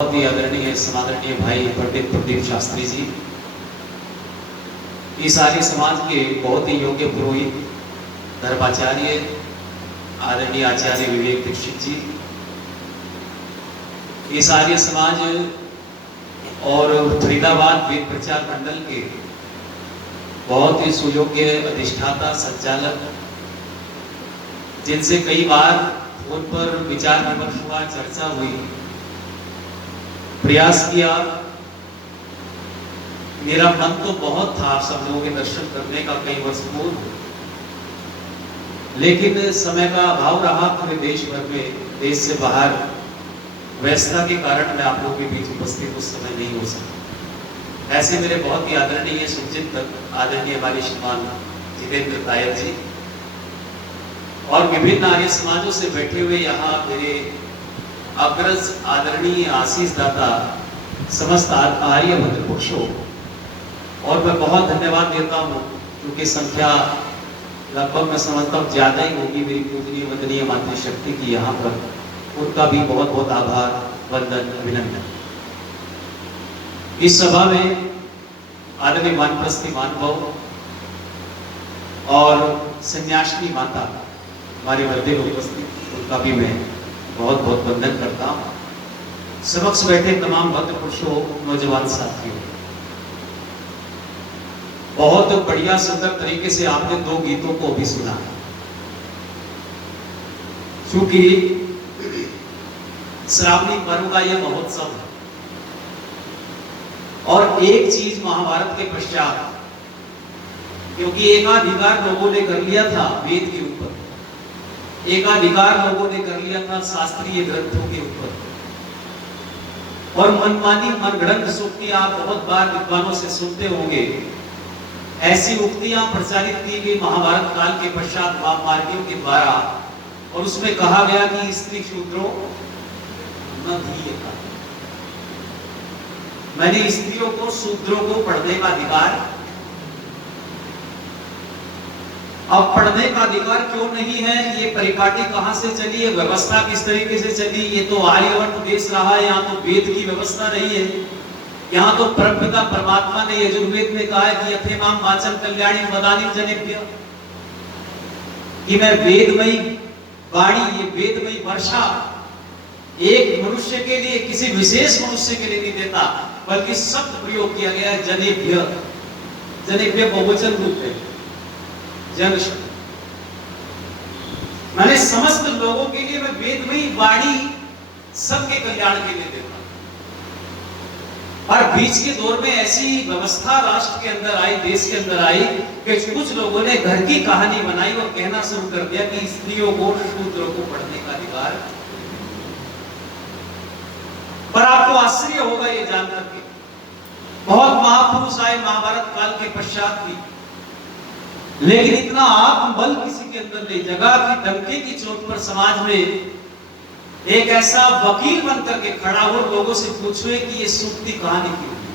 बहुत ही आदरणीय समादरणीय भाई पंडित प्रदीप शास्त्री जी, इस आर्य समाज के बहुत ही योग्य पुरोहित धर्माचार्य आदरणीय आचार्य विवेक दीक्षित जी, इस आर्य समाज और फरीदाबाद वेद प्रचार मंडल के बहुत ही सुयोग्य अधिष्ठाता संचालक, जिनसे कई बार फोन पर विचार विमर्श हुआ, चर्चा हुई, प्रयास किया। मेरा मन तो बहुत था आप सब लोगों के दर्शन करने का कई वर्ष पूर्व, लेकिन समय का अभाव रहा। पूरे देश भर में, देश से बाहर व्यस्तता के कारण मैं आप लोगों के बीच उपस्थित उस समय नहीं हो सका। ऐसे मेरे बहुत ही आदरणीय सुचिंतक आदरणीय हमारे श्रीमान जितेंद्र तायल जी और विभिन्न आर्य समाजों से बैठे हुए यहाँ मेरे अग्रज आदरणीय आशीष दाता समस्त आर्य भद्र पुरुषों, और मैं बहुत धन्यवाद देता हूँ क्योंकि संख्या लगभग मैं समझता हूँ ज्यादा ही होगी मेरी पूजनीय वंदनीय मातृशक्ति की यहाँ पर, उनका भी बहुत बहुत आभार, वंदन, अभिनंदन। इस सभा में आदरणीय वानप्रस्थी मानभव और सन्यासिनी माता हमारे मध्य उपस्थित, उनका भी मैं बहुत बहुत वंदन करता हूं। समक्ष बैठे तमाम भक्त पुरुषों, नौजवान साथियों, बहुत बढ़िया सुंदर तरीके से आपने दो गीतों को भी सुना। चूंकि श्रावणी पर्व का यह महोत्सव है और एक चीज महाभारत के पश्चात, क्योंकि एकाधिकार लोगों ने कर लिया था वेद के ऊपर, एकाधिकार लोगों ने कर लिया था शास्त्रीय ग्रंथों के ऊपर, और मनमानी मनगढ़ंत उक्तियां आप बहुत बार विद्वानों से सुनते होंगे। ऐसी उक्तियां प्रचारित की गई महाभारत काल के पश्चात वाममार्गियों के द्वारा, और उसमें कहा गया कि स्त्री शूद्रों न धीयता, मैंने स्त्रियों को शूद्रों को पढ़ने का अधिकार। अब पढ़ने का अधिकार क्यों नहीं है, ये परिपाटी कहां से चली है, व्यवस्था किस तरीके से चली, ये तो आर्यवर्त देश रहा है, यहाँ तो वेद की व्यवस्था रही है। यहाँ तो परमपिता परमात्मा ने यजुर्वेद में कहा है कि यथेमाम वाचन कल्याणी वदानी जनेभ्य, कि मैं वेदमयी वाणी, ये वेदमयी वर्षा एक मनुष्य के लिए, किसी विशेष मनुष्य के लिए नहीं देता, बल्कि शब्द प्रयोग किया गया है जनेभ्य। जनेभ्य बहुवचन रूप है, जन, मैंने समस्त लोगों के लिए मैं वेदमयी वाणी सबके कल्याण के लिए देता। और बीच के दौर में ऐसी व्यवस्था राष्ट्र के अंदर आई, देश के अंदर आई, कि कुछ लोगों ने घर की कहानी बनाई और कहना शुरू कर दिया कि स्त्रियों को, शूद्रों को पढ़ने का अधिकार। पर आपको आश्चर्य होगा ये जानकर के, बहुत महापुरुष आए महाभारत काल के पश्चात भी, लेकिन इतना आत्मबल किसी के अंदर नहीं जगा कि डंके की चोट पर समाज में एक ऐसा वकील बनकर के खड़ा हो, लोगों से पूछे कि ये सूक्ति कहां लिखी हुई।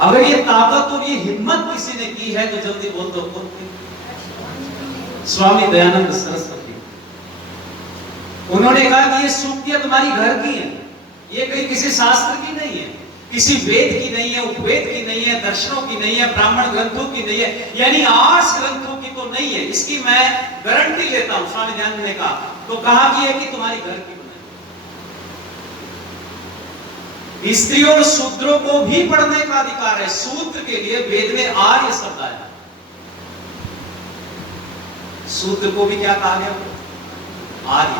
अगर ये ताकत और ये हिम्मत किसी ने की है तो जल्दी बोल दो, कौन थी? स्वामी दयानंद सरस्वती। उन्होंने कहा कि ये सूक्तियां तुम्हारी घर की हैं, ये कहीं किसी शास्त्र की नहीं है, किसी वेद की नहीं है, उपवेद की नहीं है, दर्शनों की नहीं है, ब्राह्मण ग्रंथों की नहीं है, यानी आर्ष ग्रंथों की तो नहीं है, इसकी मैं गारंटी लेता हूं। स्वामी दयानंद ने कहा, तो कहा कि है कि तुम्हारी घर की बनाई। स्त्रियों और शूद्रों को भी पढ़ने का अधिकार है। शूद्र के लिए वेद में आर्य शब्द आया, शूद्र को भी क्या कहा गया? आर्य।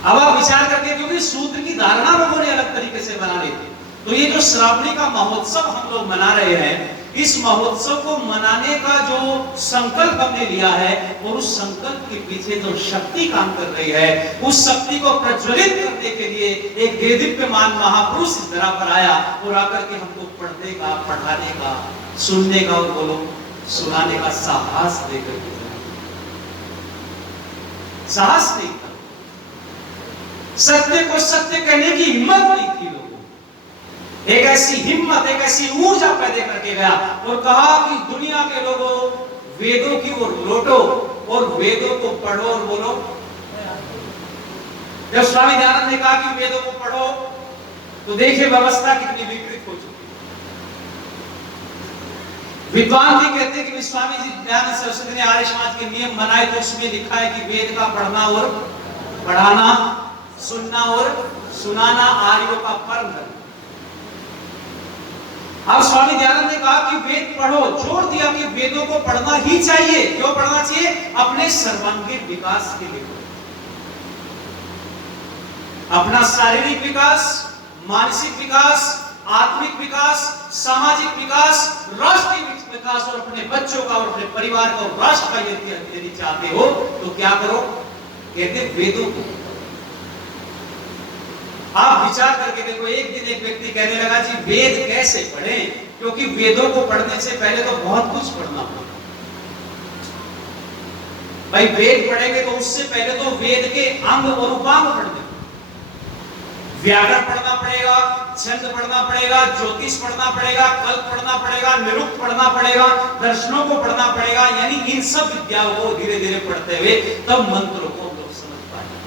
अब आप विचार करके, क्योंकि शूद्र की धारणा लोगों ने अलग तरीके से बना ली थी, तो ये जो श्रावणी का महोत्सव हम लोग मना रहे हैं, इस महोत्सव को मनाने का जो संकल्प हमने लिया है, और उस संकल्प के पीछे जो शक्ति काम कर रही है, उस शक्ति को प्रज्वलित करने के लिए एक देदीप्यमान महापुरुष इस तरह पर आया और आकर के हमको पढ़ने का, पढ़ाने का, सुनने का और बोलो सुनाने का साहस देकर के, साहस नहीं था, सत्य को सत्य कहने की हिम्मत नहीं थी लोगों। एक ऐसी हिम्मत, एक ऐसी ऊर्जा पैदा करके गया और कहा कि दुनिया के लोगों, वेदों की ओर लौटो और वेदों को पढ़ो और बोलो जब स्वामी दयानंद ने कहा कि वेदों को पढ़ो, तो देखिए व्यवस्था कितनी विकृत हो चुकी है। विद्वान भी कहते हैं कि स्वामी जी दयानंद सरस्वती ने आर्य समाज के नियम बनाए, तो उसमें लिखा है कि वेद का पढ़ना और पढ़ाना, सुनना और सुनाना आर्यों का परम धर्म। अब स्वामी दयानंद ने कहा कि वेद पढ़ो, जोर दिया कि वेदों को पढ़ना ही चाहिए। क्यों पढ़ना चाहिए? अपने सर्वांगीण विकास के लिए, अपना शारीरिक विकास, मानसिक विकास, आत्मिक विकास, सामाजिक विकास, राष्ट्रीय विकास और अपने बच्चों का और अपने परिवार का और राष्ट्र का यदि चाहते हो तो क्या करो? कहते वेदों को। आप विचार करके देखो, एक दिन एक व्यक्ति कहने लगा जी वेद कैसे पढ़ें, क्योंकि वेदों को पढ़ने से पहले तो बहुत कुछ पढ़ना पड़ता। भाई वेद पढ़ेंगे तो उससे पहले तो वेद के अंग और उपांग पढ़ने, व्याकरण पढ़ना पड़ेगा, छंद पढ़ना पड़ेगा, ज्योतिष पढ़ना पड़ेगा, कल्प पढ़ना पड़ेगा, निरुक्त पढ़ना पड़ेगा, दर्शनों को पढ़ना पड़ेगा। यानी इन सब विद्याओं को धीरे धीरे पढ़ते हुए तब मंत्रों को लोग समझ पाएंगे।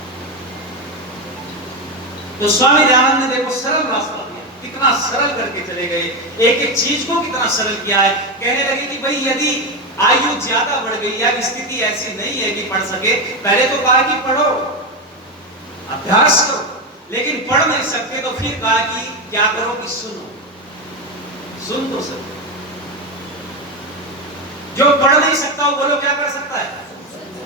तो स्वामी दयानंद ने देखो सरल रास्ता दिया, कितना सरल करके चले गए, एक एक चीज को कितना सरल किया है। कहने लगे कि भाई यदि आयु ज्यादा बढ़ गई या स्थिति ऐसी नहीं है कि पढ़ सके, पहले तो कहा कि पढ़ो, अभ्यास करो, लेकिन पढ़ नहीं सकते तो फिर कहा कि क्या करो कि सुनो। सुन तो सकते, जो पढ़ नहीं सकता वो बोलो क्या कर सकता है?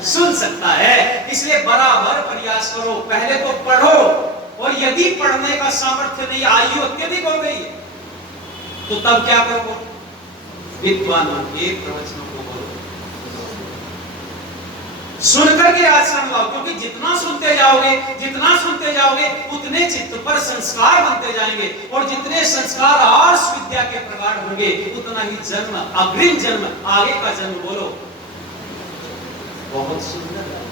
सुन सकता है। इसलिए बराबर प्रयास करो, पहले तो पढ़ो, और यदि पढ़ने का सामर्थ्य नहीं, आयु अत्यधिक हो गई है, तो तब क्या करो? विद्वानों के प्रवचनों को बोलो, सुनकर के आचरण लाओ, क्योंकि जितना सुनते जाओगे उतने चित्त पर संस्कार बनते जाएंगे, और जितने संस्कार आर्ष विद्या के प्रगाढ़ होंगे उतना ही जन्म, अग्रिम जन्म, आगे का जन्म बोलो बहुत सुंदर है।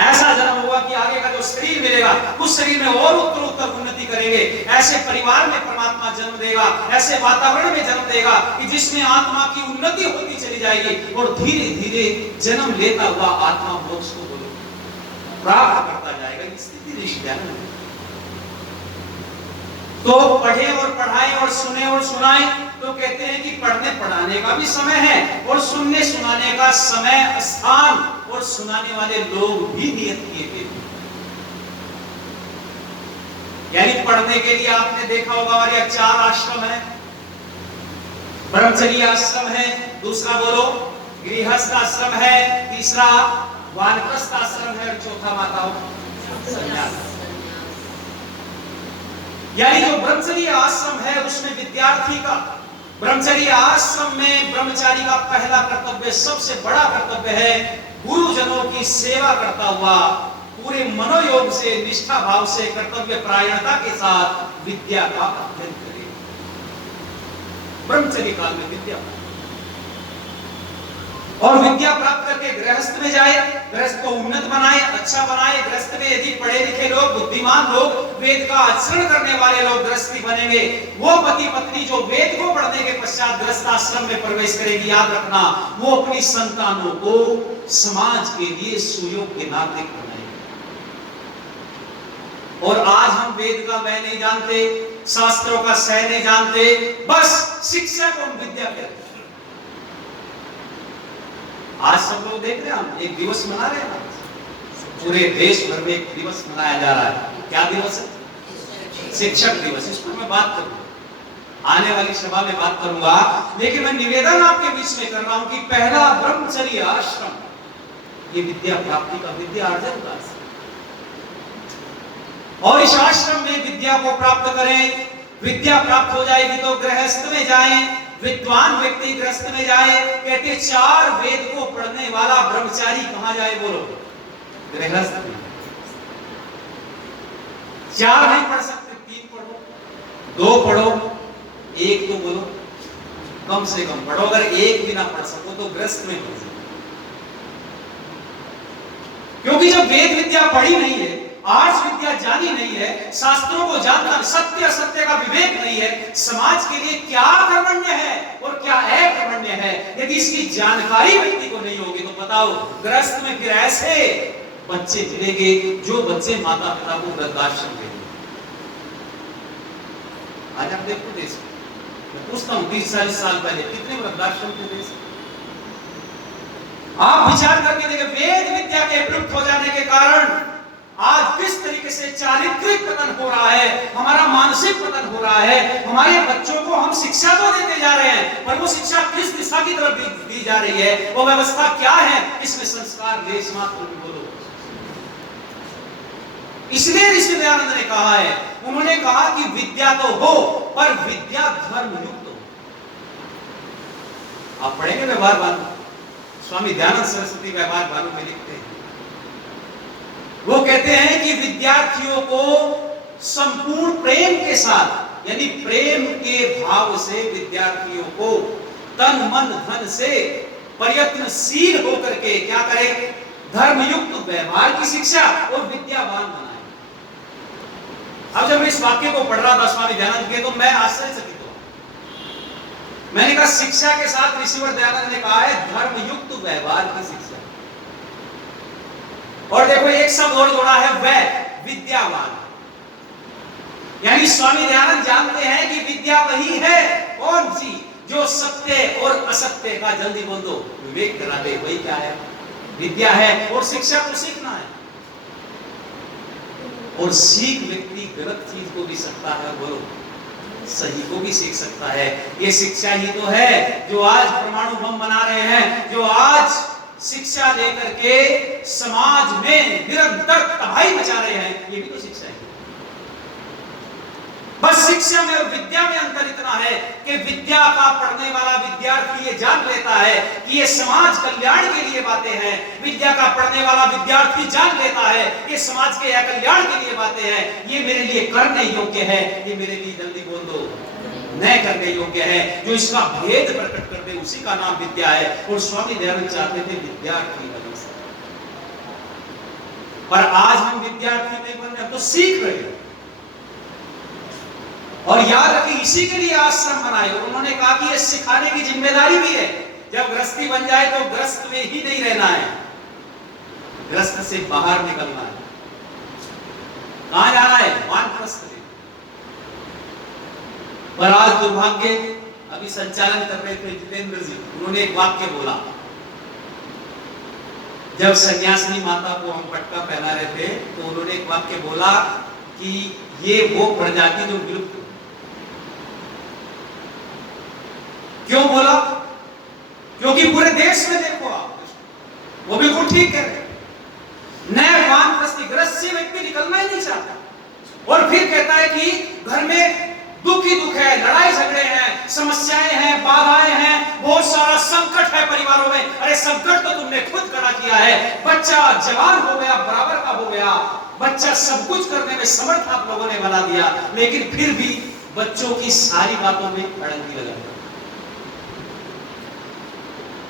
ऐसा जन्म होगा कि आगे का जो शरीर मिलेगा उस शरीर में और उत्तर उन्नति करेंगे। ऐसे परिवार में परमात्मा जन्म देगा, ऐसे वातावरण में जन्म देगा कि जिसमें आत्मा की उन्नति होती चली जाएगी, और धीरे धीरे जन्म लेता हुआ आत्मा मोक्ष को प्राप्त करता जाएगा। स्थिति निश्चय है। तो पढ़े और पढ़ाए और सुने और सुनाए, तो कहते हैं कि पढ़ने पढ़ाने का भी समय है और सुनने सुनाने का समय, स्थान और सुनाने वाले लोग भी नियत किए गए। यानी पढ़ने के लिए आपने देखा होगा हमारे 4 आश्रम है। ब्रह्मचर्य आश्रम है, दूसरा बोलो गृहस्थ आश्रम है, तीसरा वानप्रस्थ आश्रम है, और चौथा माताओं संन्यास। यानी जो ब्रह्मचर्य आश्रम है उसमें विद्यार्थी का, ब्रह्मचर्य आश्रम में ब्रह्मचारी का पहला कर्तव्य, सबसे बड़ा कर्तव्य है गुरुजनों की सेवा करता हुआ पूरे मनोयोग से, निष्ठा भाव से, कर्तव्य परायणता के साथ विद्या का अध्ययन करे। ब्रह्मचर्य काल में विद्या, और विद्या प्राप्त करके गृहस्थ में जाए, गृहस्थ को उन्नत बनाए, अच्छा बनाए। गृहस्थ में यदि पढ़े लिखे लोग, बुद्धिमान लोग, वेद का आचरण करने वाले लोग गृहस्थी बनेंगे, वो पति पत्नी जो वेद को पढ़ने के पश्चात गृहस्थ आश्रम में प्रवेश करेगी, याद रखना वो अपनी संतानों को समाज के लिए सुयोग्य नागरिक बनाएगी। और आज हम वेद का वह नहीं जानते, शास्त्रों का सह नहीं जानते, बस शिक्षा को विद्या कहते हैं। आज सब लोग देख रहे हैं, हम एक दिवस मना रहे हैं, पूरे देश भर में एक दिवस मनाया जा रहा है। क्या दिवस है? शिक्षक दिवस। इस पर मैं बात करूंगा, आने वाली सभा में बात करूंगा, लेकिन मैं निवेदन आपके बीच में कर रहा हूं कि पहला ब्रह्मचर्य आश्रम ये विद्या प्राप्ति का, विद्या अर्जन का, और इस आश्रम में विद्या को प्राप्त करें। विद्या प्राप्त हो जाएगी तो गृहस्थ में जाएं, विद्वान व्यक्ति गृहस्थ में जाए। कहते 4 वेद को पढ़ने वाला ब्रह्मचारी कहां जाए? बोलो गृहस्थ में। 4 नहीं पढ़ सकते, 3 पढ़ो, 2 पढ़ो, 1 तो बोलो कम से कम पढ़ो। अगर 1 भी ना पढ़ सको तो गृहस्थ में पढ़ो, क्योंकि जब वेद विद्या पढ़ी नहीं है, आर्ष विद्या जानी नहीं है, शास्त्रों को जानना, सत्य असत्य का विवेक नहीं है, समाज के लिए क्या कर्मण्य है और क्या अकर्मण्य है, यदि इसकी जानकारी व्यक्ति को नहीं होगी तो बताओ गृहस्थ में फिर ऐसे बच्चे मिलेंगे जो बच्चे माता पिता को वृद्धाश्रम देंगे। आज आप देखो देश में, मैं पूछता हूँ 30-40 साल पहले कितने वृद्धाश्रम थे देश में? आप विचार करके देखें, वेद विद्या के विलुप्त हो जाने के कारण आज किस तरीके से चारित्रिक पतन हो रहा है, हमारा मानसिक पतन हो रहा है। हमारे बच्चों को हम शिक्षा तो देते जा रहे हैं, पर वो शिक्षा किस दिशा की तरफ दी जा रही है, वो व्यवस्था क्या है, इसमें संस्कार लेश मात्र भी बोलो। इसलिए ऋषि दयानंद ने कहा है, उन्होंने कहा कि विद्या तो हो पर विद्या धर्म युक्त हो। आप पढ़ेंगे व्यवहार भानु, स्वामी दयानंद सरस्वती व्यवहार भानु में लिखते हैं, वो कहते हैं कि विद्यार्थियों को संपूर्ण प्रेम के साथ, यानी प्रेम के भाव से विद्यार्थियों को तन मन धन से प्रयत्नशील होकर के क्या करें, धर्मयुक्त व्यवहार की शिक्षा और विद्यावान बनाए। अब जब मैं इस वाक्य को पढ़ रहा था स्वामी दयानंद के, तो मैं आश्चर्यचकित हुआ। मैंने कहा शिक्षा के साथ ऋषिवर दयानंद ने कहा है धर्मयुक्त व्यवहार की शिक्षा। और देखो एक शब्द और जोड़ा है, वह विद्यावान। यानी स्वामी दयानंद जानते हैं कि विद्या वही है, कौन सी, जो सत्य और असत्य का, जल्दी बोल दो, विवेक करा दे, वही क्या है, विद्या है। और शिक्षा को सीखना है, और सीख व्यक्ति गलत चीज को भी सकता है, बोलो सही को भी सीख सकता है। ये शिक्षा ही तो है जो आज परमाणु बम बना रहे हैं, जो आज शिक्षा लेकर के समाज में निरंतर तबाही मचा रहे हैं, ये भी तो शिक्षा है। बस शिक्षा में और विद्या में अंतर इतना है कि विद्या का पढ़ने वाला विद्यार्थी ये जान लेता है कि ये समाज कल्याण के लिए बातें हैं। विद्या का पढ़ने वाला विद्यार्थी जान लेता है ये समाज के कल्याण के लिए बातें हैं, ये मेरे लिए करने योग्य है, ये मेरे लिए, जल्दी बोल दो, न करने योग्य है। जो इसका भेद प्रकट कर दे उसी का नाम विद्या है। और स्वामी दयानंद चाहते थे विद्यार्थी बने, पर आज हम विद्यार्थी नहीं बन रहे, हम तो सीख रहे हैं। और याद रखिए इसी के लिए आश्रम बनाए, और उन्होंने कहा कि ये सिखाने की जिम्मेदारी भी है। जब गृहस्थी बन जाए तो गृहस्थ में ही नहीं रहना है, गृहस्थ से बाहर निकलना है। कहां जाना है, वानप्रस्थ में। पर आज दुर्भाग्य, अभी संचालन कर रहे थे जितेंद्र जी, उन्होंने एक वाक्य बोला, जब सन्यासिनी माता को हम पटका पहना रहे थे तो उन्होंने एक वाक्य बोला कि ये वो प्रजाति जो विलुप्त। क्यों बोला? क्योंकि पूरे देश में देखो आप, वो बिल्कुल ठीक कह रहे, नए वानप्रस्थी गृहस्थी व्यक्ति निकलना ही नहीं चाहता। और फिर कहता है कि घर में दुख ही दुख है, लड़ाई झगड़े हैं, समस्याएं हैं, बाधाएं हैं, बहुत सारा संकट है परिवारों में। अरे संकट तो तुमने खुद खड़ा किया है। बच्चा जवान हो गया, बराबर का हो गया, बच्चा सब कुछ करने में समर्थ आप लोगों ने बना दिया, लेकिन फिर भी बच्चों की सारी बातों में अड़ंगी लगा।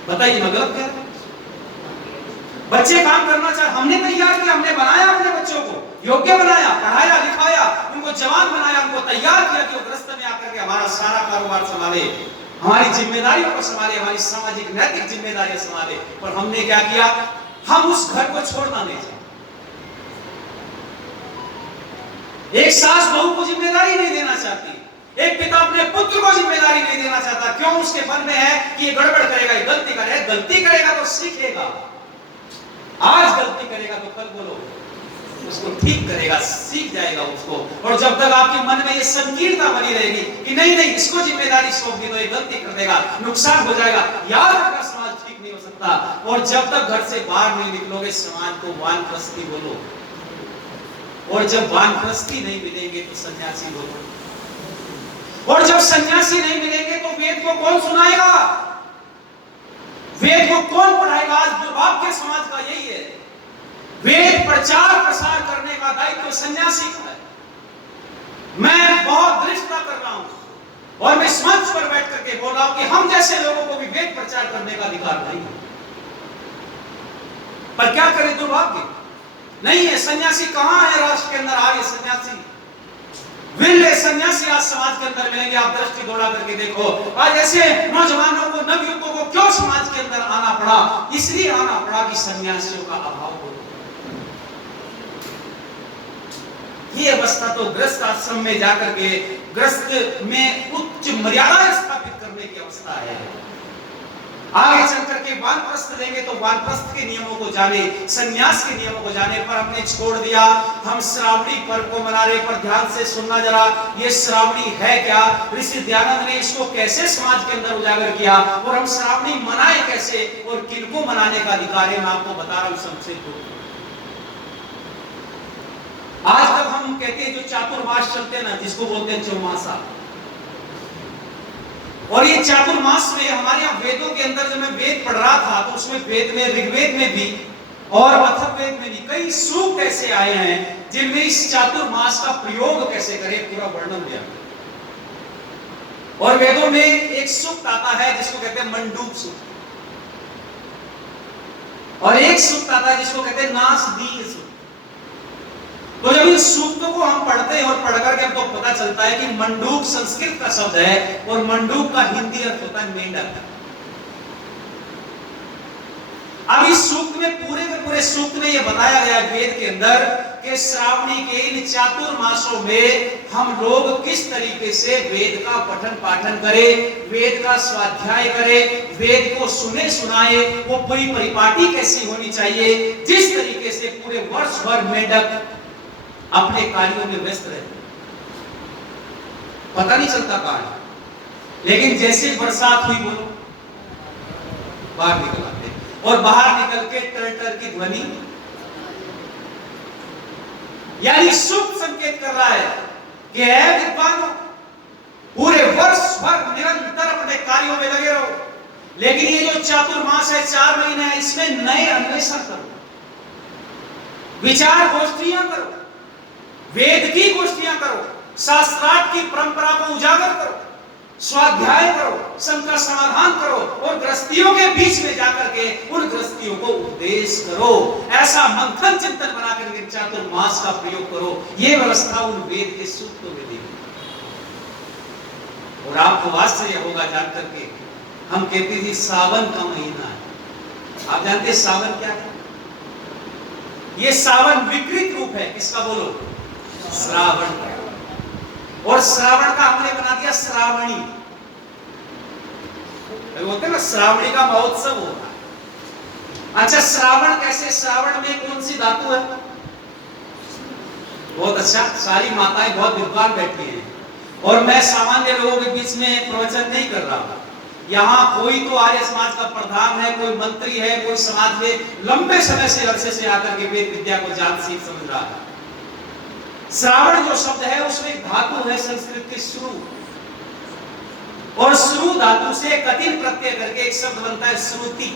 बताइए मैं गलत कह रहा हूं? बच्चे काम करना चाहे, हमने तैयार किया, हमने बनाया अपने बच्चों को, योग्य बनाया, पढ़ाया लिखाया, उनको जवान बनाया, उनको तैयार किया कि वो गृहस्थ में आकर के हमारा सारा कारोबार संभाले, हमारी जिम्मेदारियों को संभाले, हमारी सामाजिक नैतिक जिम्मेदारियां संभाले। पर हमने क्या किया, हम उस घर को छोड़ना नहीं चाहते। एक सास बहू को जिम्मेदारी नहीं देना चाहती, एक पिता अपने पुत्र को जिम्मेदारी नहीं देना चाहता। क्यों? उसके मन में है कि ये गड़बड़ करेगा, ये गलती करेगा, गलती करेगा तो सीखेगा, आज गलती करेगा तो कल बोलो उसको ठीक करेगा, सीख जाएगा उसको। और जब तक आपके मन में ये संकीर्णता बनी रहेगी कि नहीं नहीं इसको जिम्मेदारी सौंप दी तो ये गलती कर देगा, नुकसान हो जाएगा, याद रखना समाज ठीक नहीं हो सकता। और जब तक घर से बाहर नहीं निकलोगे समाज को वानप्रस्थी बोलो, और जब वानप्रस्थी नहीं मिलेंगे तो सन्यासी बोलो, और जब सन्यासी नहीं मिलेंगे तो वेद को कौन सुनाएगा, वेद को कौन पढ़ाएगा? आज दुर्भाग्य समाज का यही है। वेद प्रचार प्रसार करने का दायित्व सन्यासी का है। मैं बहुत दृढ़ता कर रहा हूं और मैं इस मंच पर बैठ करके बोल रहा हूं कि हम जैसे लोगों को भी वेद प्रचार करने का अधिकार नहीं है, पर क्या करें, दुर्भाग्य नहीं है। सन्यासी कहां है राष्ट्र के अंदर? आगे सन्यासी, विरले सन्यासी आज समाज के अंदर मिलेंगे। आप दृष्टि दौड़ा करके देखो, आज ऐसे नौजवानों को, नवयुवकों को क्यों समाज के अंदर आना पड़ा? इसलिए आना पड़ा कि सन्यासियों का अभाव हो। ये अवस्था तो गृहस्थ आश्रम में जाकर के गृहस्थ में उच्च मर्यादा स्थापित करने की अवस्था है। आगे चल करके वानप्रस्थ लेंगे तो वानप्रस्थ के नियमों को जाने, सन्यास के नियमों को जाने, पर हमने छोड़ दिया। हम श्रावणी पर्व को मना रहे, पर ध्यान से सुनना जरा, ये श्रावणी है क्या, ऋषि दयानंद ने इसको कैसे समाज के अंदर उजागर किया, और हम श्रावणी मनाए कैसे, और किनको मनाने का अधिकार है, मैं आपको बता रहा हूं सबसे। आज तक हम कहते हैं जो चातुर्मास चलते हैं ना, जिसको बोलते हैं चौमासा, और ये चातुर्मास में हमारे यहाँ वेदों के अंदर जब मैं वेद पढ़ रहा था तो उसमें वेद में, ऋग्वेद में भी और अथर्ववेद में भी कई सूक्त ऐसे आए हैं जिनमें इस चातुर्मास का प्रयोग कैसे करें पूरा वर्णन दिया। और वेदों में एक सूक्त आता है जिसको कहते हैं मंडूक सूक्त, और एक सूक्त आता है जिसको कहते हैं नासदीय सूक्त। तो जब इन सूक्तों को हम पढ़ते हैं और पढ़कर के हमको पता चलता है कि मंडूक संस्कृत का शब्द है और मंडूक का हिंदी अर्थ होता है मेंढक। अब इस सूक्त में पूरे के पूरे सूक्त में यह बताया गया वेद के अंदर कि श्रावणी के इन चातुर्मासों में हम लोग किस तरीके से वेद का पठन पाठन करें, वेद का स्वाध्याय करें, वेद को सुने सुनाए, वो पूरी परिपाटी कैसी होनी चाहिए, जिस तरीके से पूरे वर्ष भर मेंढक अपने कार्यों में व्यस्त रहते, पता नहीं चलता कहां, लेकिन जैसे बरसात हुई बोलो बाहर निकल आते, और बाहर निकल के टर की ध्वनि, यानी शुभ संकेत कर रहा है कि है विद्वानों पूरे वर्ष भर निरंतर अपने कार्यों में लगे रहो, लेकिन ये जो चातुर्मास है 4 महीने है, इसमें नए अन्वेषण करो, विचार गोष्ठियां करो, वेद की गोष्ठियां करो, शास्त्रार्थ की परंपरा को उजागर करो, स्वाध्याय करो, शंका समाधान करो, और गृहस्थियों के बीच में जाकर के उन गृहस्थियों को उपदेश करो, ऐसा मंथन चिंतन बनाकर के चातुर्मास का प्रयोग करो। यह व्यवस्था उन वेद के सूक्तों में दी। और आपको आश्चर्य होगा जानकर के, हम कहते थे सावन का महीना है, आप जानते सावन क्या है? ये सावन विकृत रूप है किसका बोलो? श्रावण। और श्रावण का हमने बना दिया श्रावणी, बोलते हैं ना श्रावणी का महोत्सव होता है। अच्छा श्रावण कैसे? श्रावण में कौन सी धातु है? बहुत अच्छा, सारी माताएं बहुत विद्वान बैठी हैं, और मैं सामान्य लोगों के बीच में प्रवचन नहीं कर रहा। यहाँ कोई तो आर्य समाज का प्रधान है, कोई मंत्री है, कोई समाज में लंबे समय से अरसे से आकर के वेद विद्या को जान सीख समझ रहा है। श्रावण जो शब्द है उसमें एक धातु है संस्कृत की श्रु, और श्रु धातु से कठिन प्रत्यय करके एक शब्द बनता है श्रुति,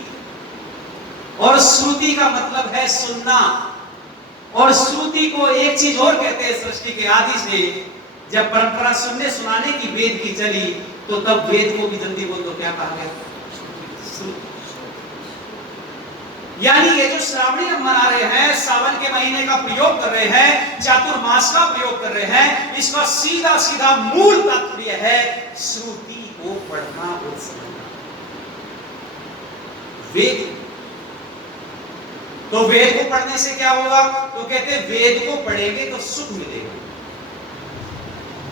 और श्रुति का मतलब है सुनना। और श्रुति को एक चीज और कहते हैं, सृष्टि के आदि से जब परंपरा सुनने सुनाने की वेद की चली तो तब वेद को भी जल्दी बोल दो क्या कहा गया? यानी ये जो श्रावणी हम मना रहे हैं, सावन के महीने का प्रयोग कर रहे हैं, चातुर्मास का प्रयोग कर रहे हैं, इसका सीधा सीधा मूल तात्पर्य है श्रुति को पढ़ना और समझना। वेद, तो वेद को पढ़ने से क्या होगा? तो कहते हैं वेद को पढ़ेंगे तो सुख मिलेगा,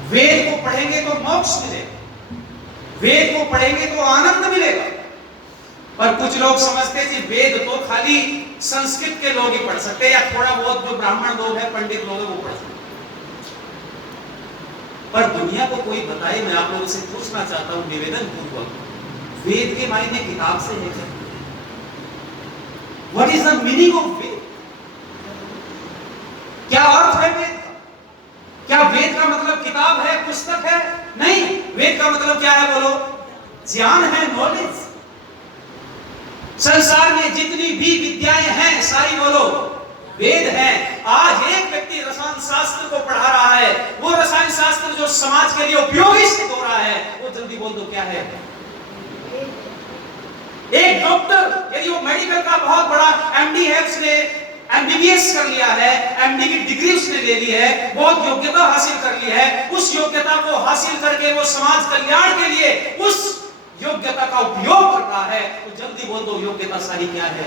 वेद को पढ़ेंगे तो मोक्ष मिलेगा, वेद को पढ़ेंगे तो आनंद मिलेगा। पर कुछ लोग समझते हैं कि वेद तो खाली संस्कृत के लोग ही पढ़ सकते हैं, या थोड़ा बहुत जो ब्राह्मण लोग हैं, पंडित लोग हैं, वो पढ़ सकते हैं। पर दुनिया को कोई बताए, मैं आप लोगों से पूछना चाहता हूं निवेदन पूर्वक, वेद के मायने किताब से है क्या? What is the meaning of Veda? क्या अर्थ है वेद का? क्या वेद का मतलब किताब है, पुस्तक है? नहीं, वेद का मतलब क्या है बोलो? ज्ञान है, नॉलेज। संसार में जितनी भी विद्याएं हैं सारी बोलो वेद हैं। आज एक व्यक्ति रसायन शास्त्र को पढ़ा रहा है, वो रसायन शास्त्र जो समाज के लिए उपयोगी सिद्ध हो रहा है, वो जल्दी बोल दो क्या है? एक डॉक्टर यदि वो मेडिकल का बहुत बड़ा एमडी है, उसने एमबीबीएस कर लिया है, एमडी की डिग्री उसने ले ली है, बहुत योग्यता हासिल कर ली है, उस योग्यता को हासिल करके वो समाज कल्याण के लिए उस योग्यता का उपयोग कर रहा है, तो जल्दी बोल दो योग्यता सारी क्या है?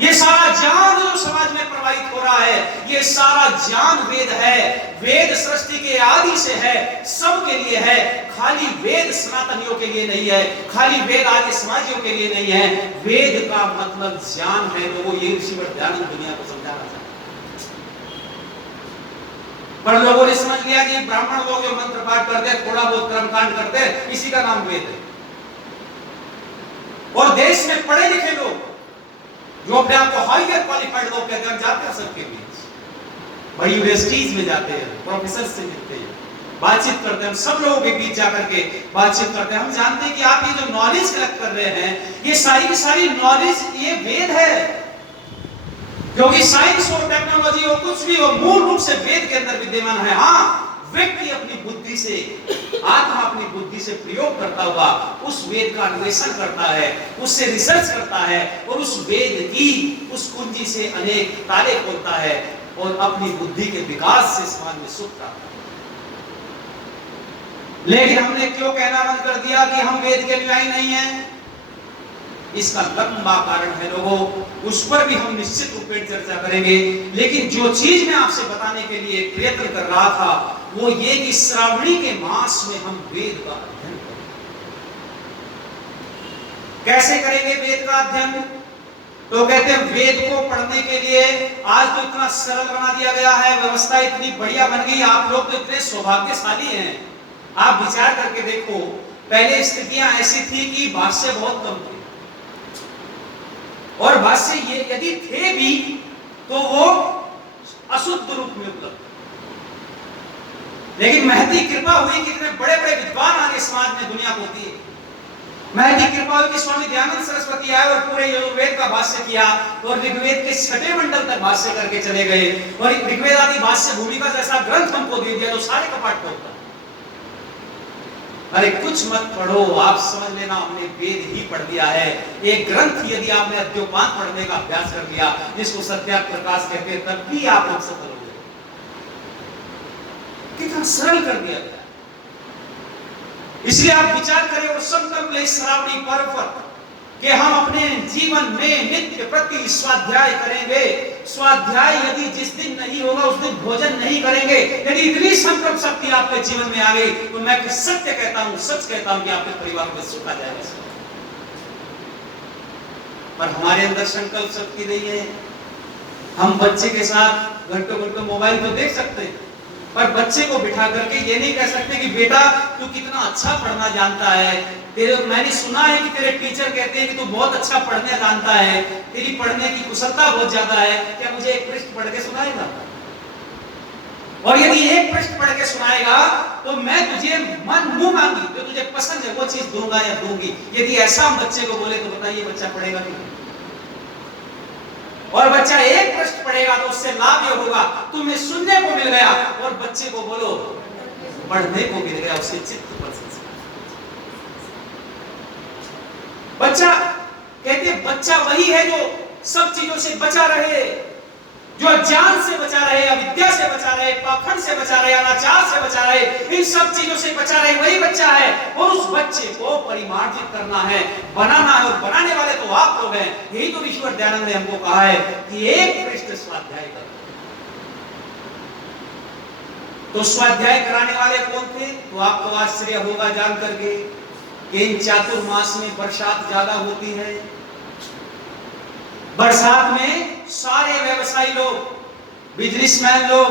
ये सारा ज्ञान जो समाज में प्रवाहित हो रहा है, ये सारा ज्ञान वेद है। वेद सृष्टि के आदि से है, सबके लिए है। खाली वेद सनातनियों के लिए नहीं है, खाली वेद आदि समाजियों के लिए नहीं है। वेद का मतलब ज्ञान है। लोगों, ये ऋषिवर दयानंद दुनिया को समझाना चाहते हैं। पर लोगों ने समझ लिया कि ब्राह्मण लोग जो मंत्र पाठ करते हैं, थोड़ा बहुत कर्मकांड करते हैं, इसी का नाम वेद है। और देश में पढ़े लिखे लोग जो अपने आप को हाईयर क्वालिफाइड लोग कहते हैं, जाते हैं सबके बीच, बड़ी यूनिवर्सिटीज में जाते हैं, प्रोफेसर से मिलते हैं, बातचीत करते हैं। हम सब लोगों के बीच जाकर के बातचीत करते हैं। हम जानते हैं कि आप ये जो नॉलेज कलेक्ट कर रहे हैं, ये सारी की सारी नॉलेज ये वेद है। क्योंकि साइंस हो, टेक्नोलॉजी हो, कुछ भी हो, मूल रूप से वेद के अंदर विद्यमान है। हाँ, व्यक्ति अपनी बुद्धि से, आत्मा अपनी बुद्धि से प्रयोग करता हुआ उस वेद का अन्वेषण करता है, उससे रिसर्च करता है और उस वेद की उस कुंजी से अनेक ताले खोलता है और अपनी बुद्धि के विकास से समाज में सुख प्राप्त करता है। लेकिन हमने क्यों कहना बंद कर दिया कि हम वेद के अनुयायी नहीं हैं? इसका लंबा कारण है लोगों, उस पर भी हम निश्चित रूप में चर्चा करेंगे। लेकिन जो चीज मैं आपसे बताने के लिए प्रयत्न कर रहा था वो ये कि श्रावणी के मास में हम वेद का अध्ययन करें। कैसे करेंगे वेद का अध्ययन? तो कहते हैं वेद को पढ़ने के लिए आज तो इतना सरल बना दिया गया है, व्यवस्था इतनी बढ़िया बन गई। आप लोग तो इतने सौभाग्यशाली हैं। आप विचार करके देखो, पहले स्थितियां ऐसी थी कि भाष्य बहुत कम थे और भाष्य ये यदि थे भी तो वो अशुद्ध रूप में उपलब्ध। लेकिन महती कृपा हुई कि इतने बड़े बड़े विद्वान आगे समाज में दुनिया को दिए। महती कृपा हुई कि स्वामी दयानंद सरस्वती आए और पूरे यजुर्वेद का भाष्य किया और ऋग्वेद के 6वें मंडल तक भाष्य करके चले गए और ऋग्वेद आदि भाष्य भूमिका जैसा ग्रंथ हमको दे दिया तो सारे कपाट खोलता। अरे कुछ मत पढ़ो, आप समझ लेना हमने वेद ही पढ़ लिया है। एक ग्रंथ यदि आपने अद्योपांत पढ़ने का अभ्यास कर लिया, जिसको सत्यार्थ प्रकाश कहते हैं, तब भी आप लोग सफल हो गए। कितना सरल कर दिया गया। इसलिए आप विचार करें और संकल्प लें श्रावणी पर्व पर कि हम अपने जीवन में नित्य प्रति स्वाध्याय करेंगे। स्वाध्याय यदि जिस दिन नहीं होगा उस दिन भोजन नहीं करेंगे। यदि इतनी संकल्प शक्ति आपके जीवन में आ गई तो मैं सत्य कहता हूं, सच कहता हूं कि आपके परिवार में सुख आ जाएगा। पर हमारे अंदर संकल्प शक्ति नहीं है। हम बच्चे के साथ घंटों घंटों मोबाइल तो देख सकते हैं, पर बच्चे को बिठा करके ये नहीं कह सकते कि बेटा तू कितना अच्छा पढ़ना जानता है। मैंने सुना है कि तेरे टीचर कहते हैं कि तू बहुत अच्छा पढ़ने जानता है, तेरी पढ़ने की कुशलता बहुत ज्यादा है, क्या मुझे एक पृष्ठ पढ़ के सुनाएगा? और यदि एक पृष्ठ पढ़ के सुनाएगा तो मैं तुझे मन मुंह मांगी जो तुझे पसंद है वो चीज दूंगा या दूंगी। यदि ऐसा हम बच्चे को बोले तो बताइए बच्चा पढ़ेगा नहीं? और बच्चा एक पृष्ठ पढ़ेगा तो उससे लाभ ये होगा तुम्हें सुनने को मिल गया और बच्चे को बोलो पढ़ने को मिल गया, उसके चित्त पर संस्कार। बच्चा कहते बच्चा वही है जो सब चीजों से बचा रहे, जो अज्ञान से बचा रहे, अविद्या से बचा रहे, पाखंड से बचा रहे, अनाचार से बचा रहे, इन सब चीजों से बचा रहे, वही बच्चा है। और उस बच्चे को परिमार्जित करना है, बनाना है, और बनाने वाले तो आप लोग हैं। यही तो ईश्वर दयानंद ने हमको कहा है कि एक पृष्ठ स्वाध्याय करो। तो स्वाध्याय कराने वाले कौन थे? तो आपको आश्चर्य होगा जान करके कि इन चातुर्मास में बरसात ज्यादा होती है। बरसात में सारे व्यवसायी लोग, बिजनेसमैन लोग,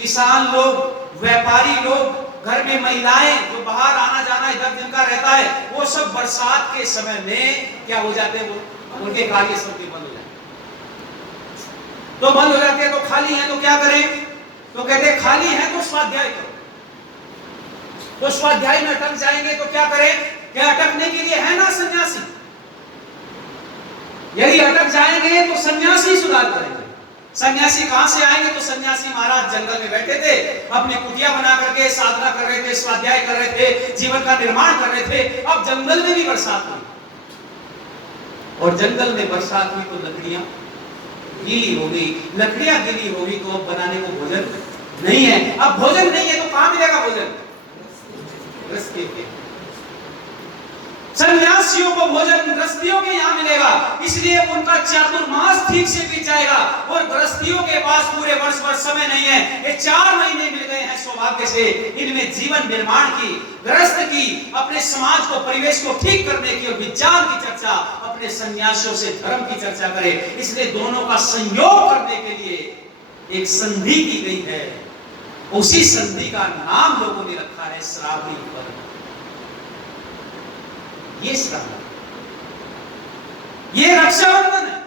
किसान लोग, व्यापारी लोग, घर में महिलाएं जो बाहर आना जाना इधर जिनका रहता है, वो सब बरसात के समय में क्या हो जाते हैं, वो उनके कार्य सब बंद हो जाते हैं। तो बंद हो जाते हैं तो खाली है तो क्या करें? तो कहते हैं खाली है तो स्वाध्याय करो। तो स्वाध्याय में अटक जाएंगे तो क्या करें? क्या अटकने के लिए है ना सन्यासी? यदि अटक जाएंगे तो सन्यासी सुधार करेंगे। सन्यासी कहां से आएंगे? तो सन्यासी महाराज जंगल में बैठे थे, अपनी कुटिया बना करके साधना कर रहे थे, स्वाध्याय कर रहे थे, जीवन का निर्माण कर रहे थे। अब जंगल में भी बरसात हुई और जंगल में बरसात हुई तो लकड़ियां गीली हो गई। लकड़ियां गीली हो गई तो अब बनाने को भोजन नहीं है। अब भोजन नहीं है तो कहां मिलेगा भोजन? सन्यासियों को भोजन गृहस्थियों के यहाँ मिलेगा, इसलिए उनका चातुर्मास ठीक से बीत जाएगा। और गृहस्थियों के पास पूरे वर्ष भर समय नहीं है, ये 4 महीने मिल गए हैं सौभाग्य से, इनमें जीवन निर्माण की, गृहस्थ की, अपने समाज को, परिवेश को ठीक करने की और विज्ञान की चर्चा, अपने सन्यासियों से धर्म की चर्चा करे। इसलिए दोनों का संयोग करने के लिए एक संधि की गई है। उसी संधि का नाम लोगों ने रखा है श्रावणी पर्व। ये श्रावण, ये रक्षाबंधन है।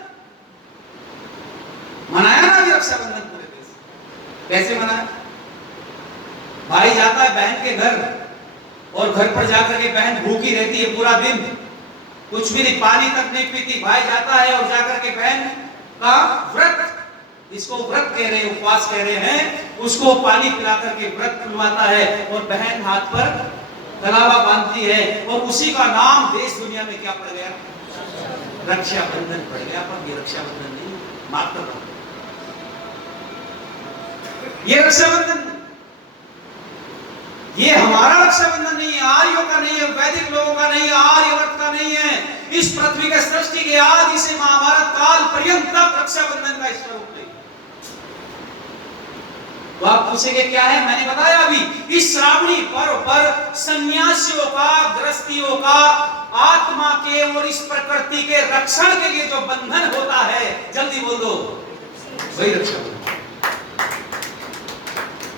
मनाया ना भी रक्षाबंधन पूरे देश। कैसे मनाया? भाई जाता है बहन के घर और घर पर जाकर के बहन भूखी रहती है पूरा दिन, कुछ भी नहीं, पानी तक नहीं पीती। भाई जाता है और जाकर के बहन का व्रत, इसको व्रत कह रहे हैं, उपवास कह रहे हैं, उसको पानी पिला करके व्रत खुलवाता है और बहन हाथ पर गलावा बांधती है। और उसी का नाम देश दुनिया में क्या पड़ गया? रक्षाबंधन पड़ गया। पर ये रक्षाबंधन नहीं, मात्र ये रक्षाबंधन, ये हमारा रक्षाबंधन नहीं है, आर्यों का नहीं है, वैदिक लोगों का नहीं है, आर्यवर्त का नहीं है। इस पृथ्वी के सृष्टि के आदि से महाभारत काल पर्यंत तक रक्षाबंधन का स्वरूप नहीं। तो आप पूछेंगे क्या है? मैंने बताया अभी, इस श्रावणी पर्व पर सन्यासियों का, गृहस्थियों का, आत्मा के और इस प्रकृति के रक्षण के लिए जो बंधन होता है, जल्दी बोल दो, वही रक्षाबंधन।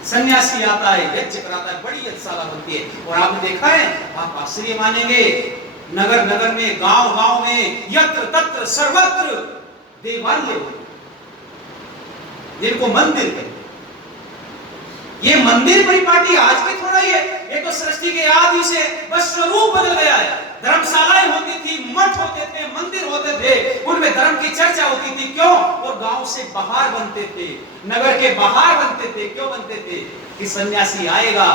सन्यासी आता है, यज्ञ कराता है, बड़ी यज्ञशाला बनती है। और आपने देखा है, आप आश्चर्य मानेंगे, नगर नगर में, गांव गांव में, यत्र तत्र सर्वत्र देवालय, जिनको मंदिर कहते हैं। ये मंदिर परिपाटी आज के थोड़ा ही है, ये तो सृष्टि के आदि से बस स्वरूप बदल गया है। धर्मशालाएं होती थी, मठ होते थे, मंदिर होते थे, उनमें धर्म की चर्चा होती थी। क्यों? वो गांव से बाहर बनते थे, नगर के बाहर बनते थे। क्यों बनते थे? कि सन्यासी आएगा,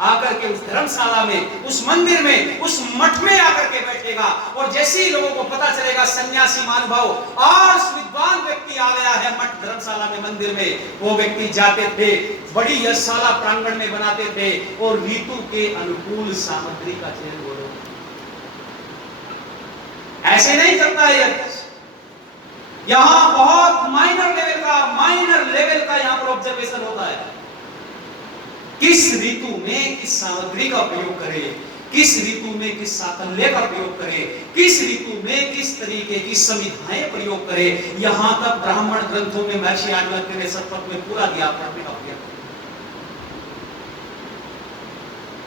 आकर के उस धर्मशाला में, उस मंदिर में, उस मठ में आकर के बैठेगा। और जैसे ही लोगों को पता चलेगा सन्यासी महानुभाव, आज विद्वान व्यक्ति आ गया है मठ, धर्मशाला में, मंदिर में, वो व्यक्ति जाते थे, बड़ी यज्ञशाला प्रांगण में बनाते थे और ऋतु के अनुकूल सामग्री का चयन। बोलो, ऐसे नहीं चलता है यज्ञ। यहां बहुत माइनर लेवल का यहां पर ऑब्जर्वेशन होता है। किस ऋतु में किस सामग्री का प्रयोग करें, किस ऋतु में किस साकल्य का प्रयोग करें, किस ऋतु में किस तरीके की संविधाएं प्रयोग करें, यहां तक ब्राह्मण ग्रंथों में महर्षि याज्ञवल्क्य ने शतपथ में पूरा दिया, पढ़ने का प्रयोग।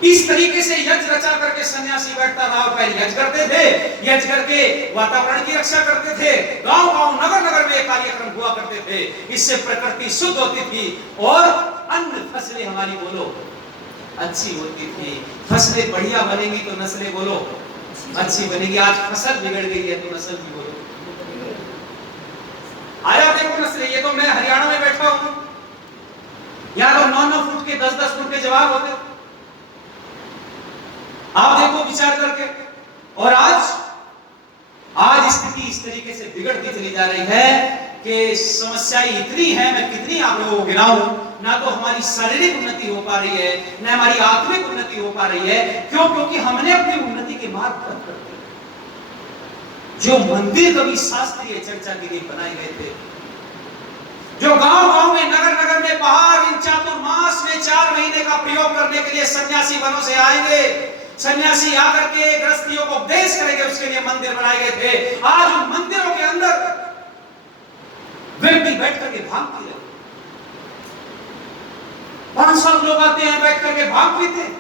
इस तरीके से यज्ञ रचा करके सन्यासी बैठता था। पहले यज्ञ करते थे, यज्ञ करके वातावरण की रक्षा करते थे, गांव गांव, नगर नगर में कार्यक्रम हुआ करते थे। इससे प्रकृति शुद्ध होती थी और अन्न फसलें हमारी, बोलो, अच्छी होती थी। फसलें बढ़िया बनेंगी तो नस्लें, बोलो, अच्छी बनेगी। आज फसल बिगड़ गई है तो नस्ल भी, बोलो, आया देखो नस्लें। ये तो मैं हरियाणा में बैठा हूं, यहां तो 9-9 फुट के, 10-10 फुट के जवाब होते। आप देखो विचार करके। और आज स्थिति इस तरीके से बिगड़ती चली जा रही है कि समस्याएं इतनी है, मैं कितनी आप लोगों को गिनाऊं। ना तो हमारी शारीरिक उन्नति हो पा रही है, ना हमारी आत्मिक उन्नति हो पा रही है। क्यों? क्योंकि हमने अपनी उन्नति के मार्ग बंद कर दिए। जो मंदिर कभी शास्त्रीय चर्चा के लिए बनाए गए थे, जो गांव गांव में, नगर नगर में, बाहर इन चातुर्मास में 4 महीने का प्रयोग करने के लिए सन्यासी वनों से आएंगे, सन्यासी आकर के गृहस्थियों को उपदेश करेंगे, उसके लिए मंदिर बनाए गए थे। आज उन मंदिरों के अंदर व्यक्ति बैठ करके भांग पी रहे, 500 लोग आते हैं, बैठ करके भांग पीते हैं।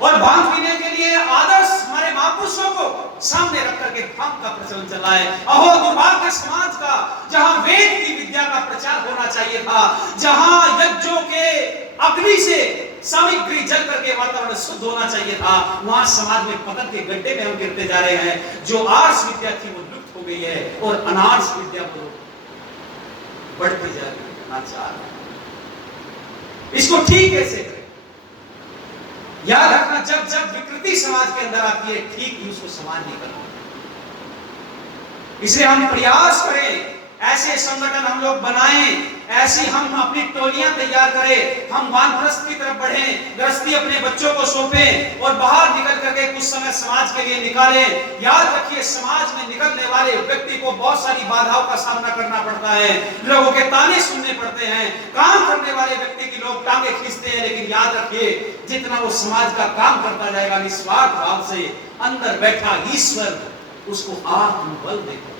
और भांग पीने के लिए आदर्श हमारे महापुरुषों को सामने रख करके भांग का प्रचलन चला है। अहो दुर्भाग्य समाज का, जहां वेद की विद्या का प्रचार होना चाहिए था, जहां यज्ञों के अग्नि से सामग्री जल करके वातावरण शुद्ध होना चाहिए था, वहां समाज में पतन के गड्ढे में हम गिरते जा रहे हैं। जो आर्ष विद्या थी वो लुप्त हो गई है और अनार्ष विद्या बढ़ती जा रही है, अनाचार। इसको ठीक कैसे करें? याद रखना, जब जब विकृति समाज के अंदर आती है, ठीक ही उसको समाज नहीं करना। इसलिए हम प्रयास करें ऐसे संगठन हम लोग बनाएं, ऐसी हम अपनी टोलियां तैयार करें, हम वानप्रस्थ की तरफ बढ़ें, गृहस्थी अपने बच्चों को सौंपें और बाहर निकल करके कुछ समय समाज के लिए निकालें। याद रखिए, समाज में निकलने वाले व्यक्ति को बहुत सारी बाधाओं का सामना करना पड़ता है, लोगों के ताने सुनने पड़ते हैं, काम करने वाले व्यक्ति की लोग टांगे खींचते हैं, लेकिन याद रखिए, जितना वो समाज का काम करता जाएगा निस्वार्थ भाव से, अंदर बैठा ईश्वर उसको आत्मबल देगा।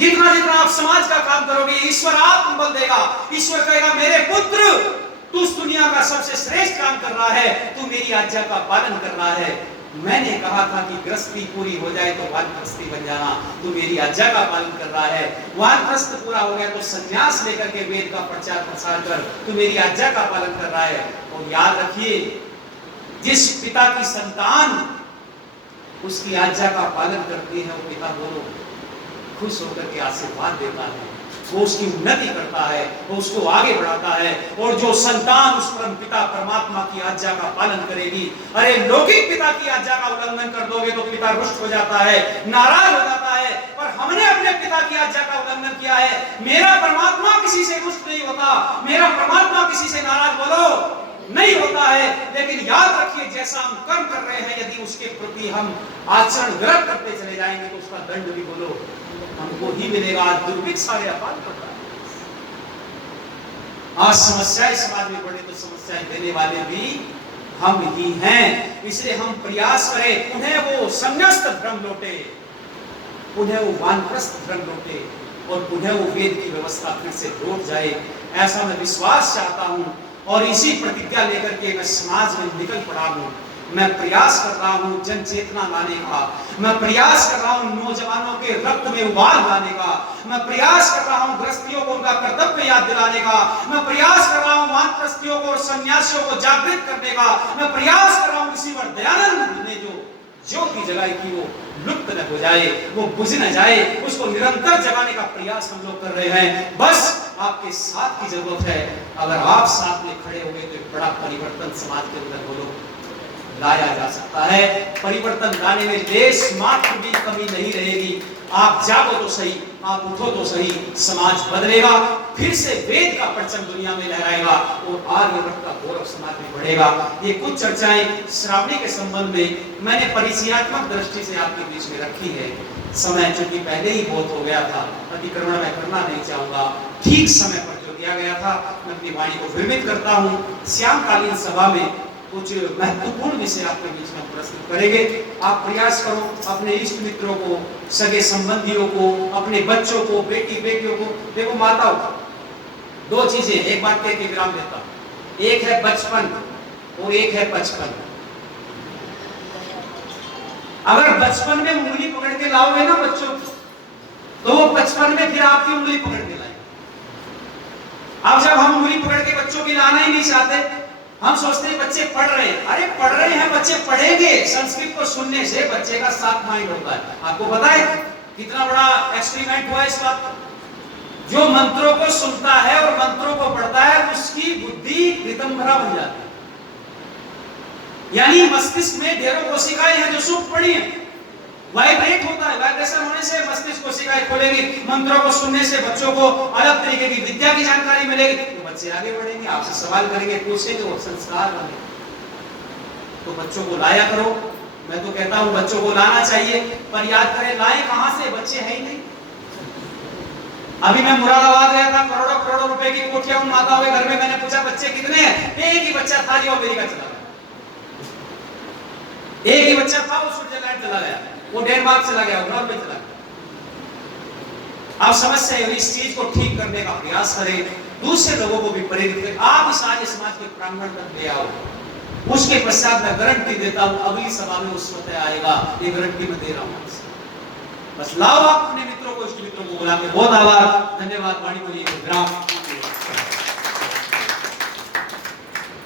जितना जितना आप समाज का काम करोगे, ईश्वर आत्मबल देगा। ईश्वर कहेगा, मेरे पुत्र, तू इस दुनिया का सबसे श्रेष्ठ काम कर रहा है, तू मेरी आज्ञा का पालन कर रहा है। मैंने कहा था कि गृहस्थी पूरी हो जाए तो वानप्रस्थी बन जाना, तू मेरी आज्ञा का पालन कर रहा है। वानप्रस्थ पूरा हो गया तो संन्यास लेकर के वेद का प्रचार प्रसार कर, तू मेरी आज्ञा का पालन कर रहा है। और याद रखिए, जिस पिता की संतान उसकी आज्ञा का पालन करती है, वो पिता बोलो खुश होकर के आशीर्वाद देता है, वो उसकी उन्नति करता है, वो उसको आगे बढ़ाता है। और जो संतान उस परम पिता परमात्मा की आज्ञा का पालन करेगी, अरे लौकिक पिता की आज्ञा का उल्लंघन कर दोगे तो पिता रुष्ट हो जाता है, नाराज हो जाता है। पर हमने अपने पिता की आज्ञा का उल्लंघन किया है, मेरा परमात्मा किसी से रुष्ट नहीं होता, मेरा परमात्मा किसी से नाराज बोलो नहीं होता है। लेकिन याद रखिए, जैसा हम कर्म कर रहे हैं, यदि उसके प्रति हम आचरण गलत करते चले जाएंगे तो उसका दंड भी बोलो हमको ही मिलेगा। आज दुर्भिक्ष सारे अपार पड़ रहा है, आज समस्याएं समाज में बढ़े तो समस्याएं देने वाले भी हम ही हैं। इसलिए हम प्रयास करें, उन्हें वो संन्यास्त धर्म लौटे, उन्हें वो वानप्रस्थ धर्म लौटे और उन्हें वो वेद की व्यवस्था फिर से लौट जाए, ऐसा मैं विश्वास चाहता हूं। और इसी प्रतिज्ञा लेकर के मैं समाज में निकल पड़ा हूं। मैं प्रयास कर रहा हूं जन चेतना लाने का, मैं प्रयास कर रहा हूं नौजवानों के रक्त में उबाल लाने का, मैं प्रयास कर रहा हूं गृहस्थियों को उनका कर्तव्य याद दिलाने का, मैं प्रयास कर रहा हूं वानप्रस्थियों को और सन्यासियों को जागृत करने का, मैं प्रयास कर रहा हूं ऋषिवर दयानंद ने जो ज्योति जलाई थी वो लुप्त न हो जाए, वो बुझ न जाए, उसको निरंतर जगाने का प्रयास हम लोग कर रहे हैं। बस आपके साथ की जरूरत है। अगर आप साथ में खड़े हो गए तो एक बड़ा परिवर्तन समाज के अंदर बोलो लाया जा सकता है। परिवर्तन लाने में लेश मात्र भी कमी नहीं रहेगी। आप जागो तो सही, आप उठो तो सही, समाज बदलेगा, फिर से वेद का परचम दुनिया में लहराएगा और आर्यभट्ट का गौरव समाज में बढ़ेगा। ये कुछ चर्चाएं श्रावणी के संबंध में मैंने परिचयात्मक दृष्टि से आपके बीच में रखी है। समय चूंकि पहले ही बहुत हो गया था, अतिक्रमण मैं करना नहीं चाहूंगा। ठीक समय पर जो दिया गया था, मैं अपनी वाणी को विरमित करता हूँ। श्यामकालीन सभा में कुछ महत्वपूर्ण विषय आपके बीच में प्रस्तुत करेंगे। आप प्रयास करो अपने इष्ट मित्रों को, सगे संबंधियों को, अपने बच्चों को, बेटी बेटियों को। देखो माताओं, दो चीजें, एक बात कह के विराम देता हूं, एक है बचपन और एक है बचपन। अगर बचपन में उंगली पकड़ के लाओगे ना बच्चों को, तो वो बचपन में फिर आपकी उंगली पकड़ के लाएंगे। अब जब हम उंगली पकड़ के बच्चों की लाना ही नहीं चाहते, हम सोचते हैं बच्चे पढ़ रहे हैं। अरे पढ़ रहे हैं, बच्चे पढ़ेंगे। संस्कृत को सुनने से बच्चे का साफ माइंड होता है। आपको पता है कितना बड़ा एक्सपेरिमेंट हुआ इस बात पर? जो मंत्रों को सुनता है और मंत्रों को पढ़ता है, उसकी बुद्धि रितंभरा बन जाती है। यानी मस्तिष्क में ढेरों कोशिकाएं हैं जो सुख पड़ी हैं, वाइब्रेट होता है। वाइब्रेशन होने से मस्तिष्क कोशिकाएं खोलेगी। मंत्रों को सुनने से बच्चों को अलग तरीके की विद्या की जानकारी मिलेगी, तो बच्चे आगे बढ़ेंगे, आपसे सवाल करेंगे, पूछेंगे, वो संस्कार बनेंगे। तो बच्चों को लाया करो। मैं तो कहता हूं बच्चों को लाना चाहिए, पर याद करें लाए कहां से, बच्चे हैं ही नहीं। अभी मैं मुरादाबाद गया था, करोड़ों करोड़ों रुपए की कोठियां उन माताओं के घर में। मैंने पूछा बच्चे कितने हैं? एक ही बच्चा था जो अमेरिका चला गया, एक ही बच्चा था वो स्विट्जरलैंड चला गया, वो डेनमार्क चला गया, यूरोप में चला गया। आप समस्या है, इस चीज को ठीक करने का प्रयास करें, दूसरे लोगों को भी प्रेरित करें। आप इस आर्य समाज के प्रांगण तक ले आओ। उसके पश्चात मैं गारंटी देता हूं अगली सभा में उस वक्त आएगा, ये गारंटी मैं दे रहा हूं। बस लाओ आप अपने मित्रों को, इष्ट मित्रों को बुला के। बहुत आभार, धन्यवाद। वाणी को विराम।